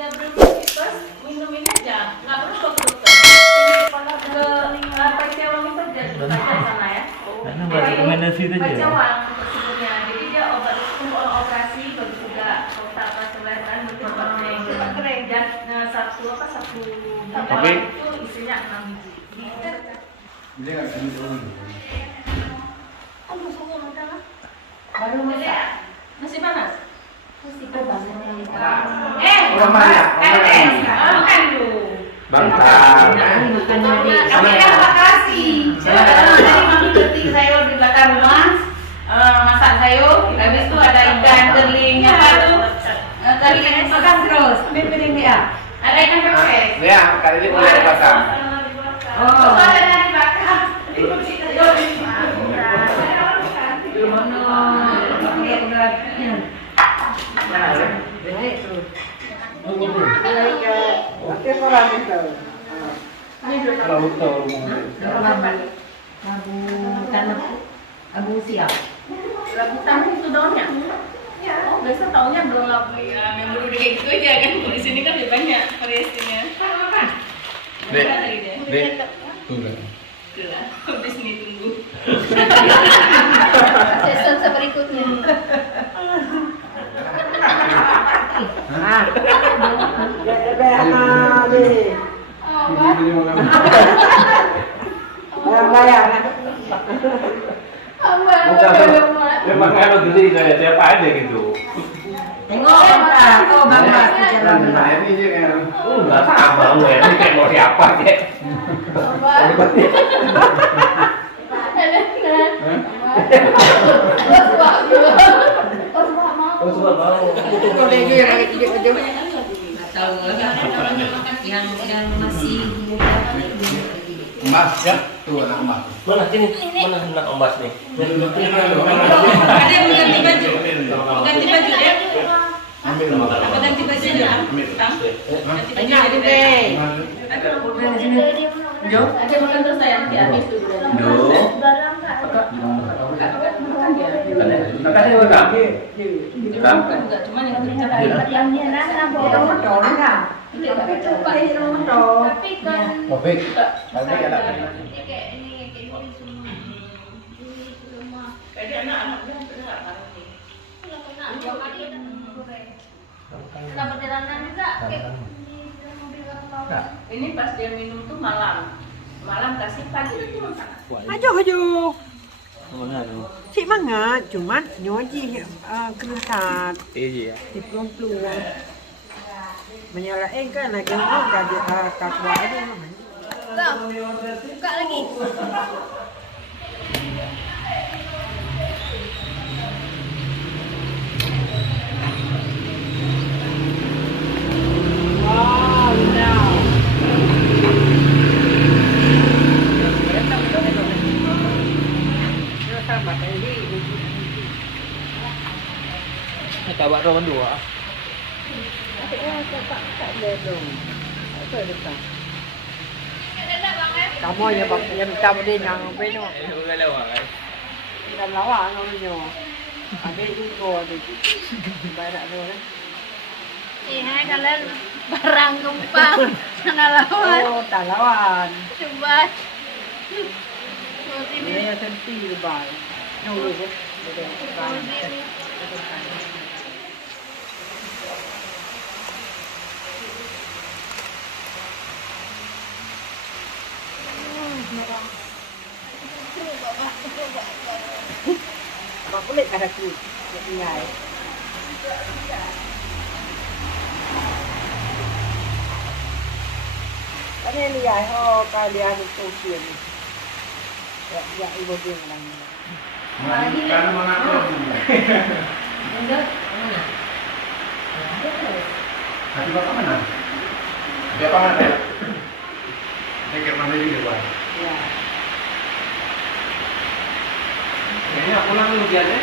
dia belum tipes, minum ini aja, nggak perlu ke dokter. Ini kalau ke Pacewang itu saja sana ya. Karena buat rekomendasi itu aja. Pacewang tersebutnya, jadi dia obat untuk orang operasi bagus juga. Kalau tak apa selesai cepat kering dan satu botol itu isinya 6 biji. Dia nggak bisa turun. Baru masak. Masih panas? Masih panas. Makan dulu. Bangka. Kami kan makasih. Tadi mami ketik sayur di belakang rumah, masak sayur. Habis itu ada ikan kering apa tuh? Kering makan terus. Piring dia. Ada ikan pepes. Ya, kali ini boleh pasang. Oh, ada di belakang. Abu siap. Rambutan itu daunnya. Oh, biasa taunya belum labu ya. Yang baru kayak gitu aja kan. Kalau di sini kan lebih banyak variasinya. Makan. Dek. Tuh kan. Itulah. Habis nih tunggu. Season berikutnya. Memang kalau gede kayak siapa aja gitu. Tengok oh bangga jalan. Nah, ini dia kan. Enggak sama gue, ini kayak mau siapa kek. Oh, suka mau. Tahu yang masih Emas ya, tuh anak emas. Mana sini? Mana anak emas nih? ada yang ganti baju. Ganti baju ya. Ambil Apa ganti baju ya? Banyak itu deh. Jo, aja makan terus sayang di habis dulu. Makasih udah. Enggak cuma yang tercapai. Tapi kan Topik. Tapi ada. kayak ini semua. Kayak anak-anaknya benar kan ini. Kita perjalanan juga kayak ini pas dia minum tuh malam kasih pagi itu makan. Aduh. Mana tu? Cik mangat, cuman nyoji kerutat. Iya. Diplom-plum. Menyala kan lagi mau jadi kakwa ada. Buka lagi. Wow, now. Kabar roman dua. Kamu aja pak yang minta berdiri nang beno. Bukan lewat kan? Dan lawan orangnya. Ada juga ada. Banyak tu kan. Hai kalian barang numpang sana lawan. Oh, tak lawan. Coba. Ini yang senti lebay. Nunggu kan. Apa kulit ada kulit. Tinggal. Ini lihat kalian itu kian. Ya ibu dia lang. Kan mengaku. Hati bapak mana? Bapak mana? Dekat mana juga pak? Ya. Kayaknya pulang dulu dia deh.